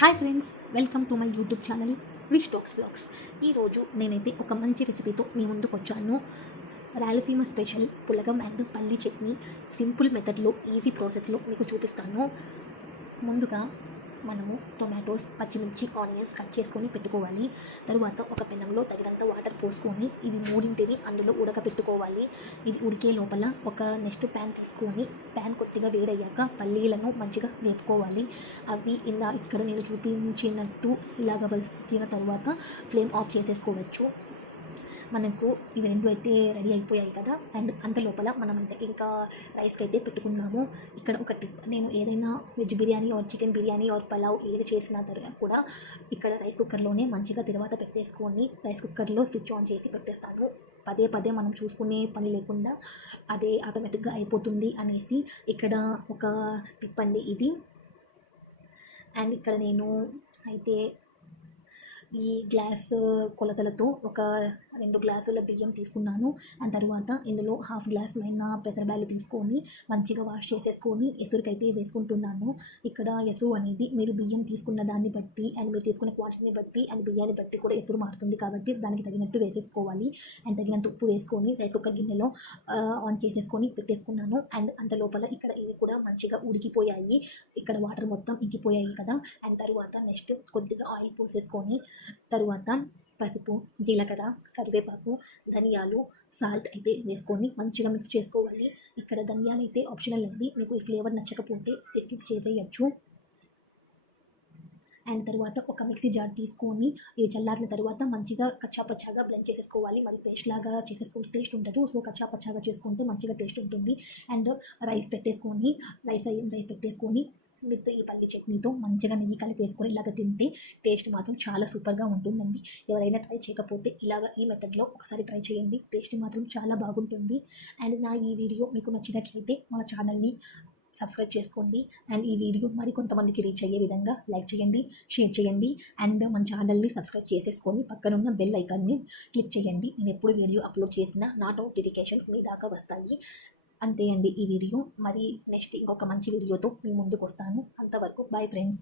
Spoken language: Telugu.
Hi friends, welcome to my YouTube channel wish talks vlogs. ఈరోజు నేనైతే ఒక మంచి రెసిపీతో మీ ముందుకు వచ్చాను. రాయలసీమ స్పెషల్ పులగం అండ్ పల్లీ చట్నీ సింపుల్ మెథడ్లో ఈజీ ప్రాసెస్లో మీకు చూపిస్తాను. ముందుగా మనము టొమాటోస్, పచ్చిమిర్చి, ఆనియన్స్ కట్ చేసుకొని పెట్టుకోవాలి. తరువాత ఒక పెనంలో తగినంత వాటర్ పోసుకొని ఇవి మూడింటిని అందులో ఉడకపెట్టుకోవాలి. ఇది ఉడికే లోపల ఒక నెక్స్ట్ ప్యాన్ తీసుకొని ప్యాన్ కొద్దిగా వేడయ్యాక పల్లీలను మంచిగా వేపుకోవాలి. అవి ఇక్కడ నేను చూపించినట్టు ఇలాగ వచ్చిన తర్వాత ఫ్లేమ్ ఆఫ్ చేసేసుకోవచ్చు. మనకు ఇవి రెండు అయితే రెడీ అయిపోయాయి కదా. అండ్ అంత లోపల మనం అంటే ఇంకా రైస్కి అయితే పెట్టుకున్నాము. ఇక్కడ ఒక టిప్, నేను ఏదైనా veg biryani or chicken biryani or pulao ఏది చేసినా కూడా ఇక్కడ రైస్ కుక్కర్లోనే మంచిగా తర్వాత పెట్టేసుకొని రైస్ కుక్కర్లో స్విచ్ ఆన్ చేసి పెట్టేస్తాను. పదే పదే మనం చూసుకునే పని లేకుండా అదే ఆటోమేటిక్గా అయిపోతుంది అనేసి ఇక్కడ ఒక టిప్ అండి ఇది. అండ్ ఇక్కడ నేను అయితే ఈ గ్లాస్ కొలతలతో ఒక 2 గ్లాసుల బియ్యం తీసుకున్నాను. అండ్ తరువాత ఇందులో హాఫ్ గ్లాస్ పైన పెసరబ్యాలు తీసుకొని మంచిగా వాష్ చేసేసుకొని ఎసురుకైతే వేసుకుంటున్నాను. ఇక్కడ ఎసురు అనేది మీరు బియ్యం తీసుకున్న దాన్ని బట్టి అండ్ మీరు తీసుకున్న క్వాంటిటీని బట్టి అండ్ బియ్యాన్ని బట్టి కూడా ఎసురు మారుతుంది కాబట్టి దానికి తగినట్టు వేసేసుకోవాలి. అండ్ తగినంత ఉప్పు వేసుకొని రైస్ కుక్కర్ గిన్నెలో ఆన్ చేసేసుకొని పెట్టేసుకున్నాను. అండ్ అంత లోపల ఇక్కడ ఇవి కూడా మంచిగా ఉడికిపోయాయి. ఇక్కడ వాటర్ మొత్తం ఇంకిపోయాయి కదా. అండ్ తరువాత నెక్స్ట్ కొద్దిగా ఆయిల్ పోసేసుకొని తరువాత పసుపు, జీలకర్ర, కరివేపాకు, ధనియాలు, సాల్ట్ అయితే వేసుకొని మంచిగా మిక్స్ చేసుకోవాలి. ఇక్కడ ధనియాలు అయితే ఆప్షనల్ అండి, మీకు ఈ ఫ్లేవర్ నచ్చకపోతే స్కిప్ చేసేయచ్చు. అండ్ తర్వాత ఒక మిక్సీ జార్ తీసుకొని ఇవి చల్లారిన తర్వాత మంచిగా కచ్చాపచ్చాగా బ్లెండ్ చేసేసుకోవాలి. మరి పేస్ట్ లాగా చేసేసుకుంటే టేస్ట్ ఉండదు. సో కచ్చాపచ్చాగా చేసుకుంటే మంచిగా టేస్ట్ ఉంటుంది. అండ్ రైస్ పెట్టేసుకొని విత్ ఈ పల్లి చట్నీతో మంచిగా నెయ్యి కలిపేసుకొని ఇలాగ తింటే టేస్ట్ మాత్రం చాలా సూపర్గా ఉంటుందండి. ఎవరైనా ట్రై చేయకపోతే ఇలాగ ఈ మెథడ్లో ఒకసారి ట్రై చేయండి, టేస్ట్ మాత్రం చాలా బాగుంటుంది. అండ్ నా ఈ వీడియో మీకు నచ్చినట్లయితే మన ఛానల్ని సబ్స్క్రైబ్ చేసుకోండి. అండ్ ఈ వీడియో మరి కొంతమందికి రీచ్ అయ్యే విధంగా లైక్ చేయండి, షేర్ చేయండి. అండ్ మన ఛానల్ని సబ్స్క్రైబ్ చేసేసుకొని పక్కనున్న బెల్ ఐకాన్ని క్లిక్ చేయండి. నేను ఎప్పుడు వీడియో అప్లోడ్ చేసినా నా నోటిఫికేషన్స్ మీ దాకా వస్తాయి. అంతే అండి ఈ వీడియో. మరి నెక్స్ట్ ఇంకొక మంచి వీడియోతో మీ ముందుకు వస్తాను. అంతవరకు బాయ్ ఫ్రెండ్స్.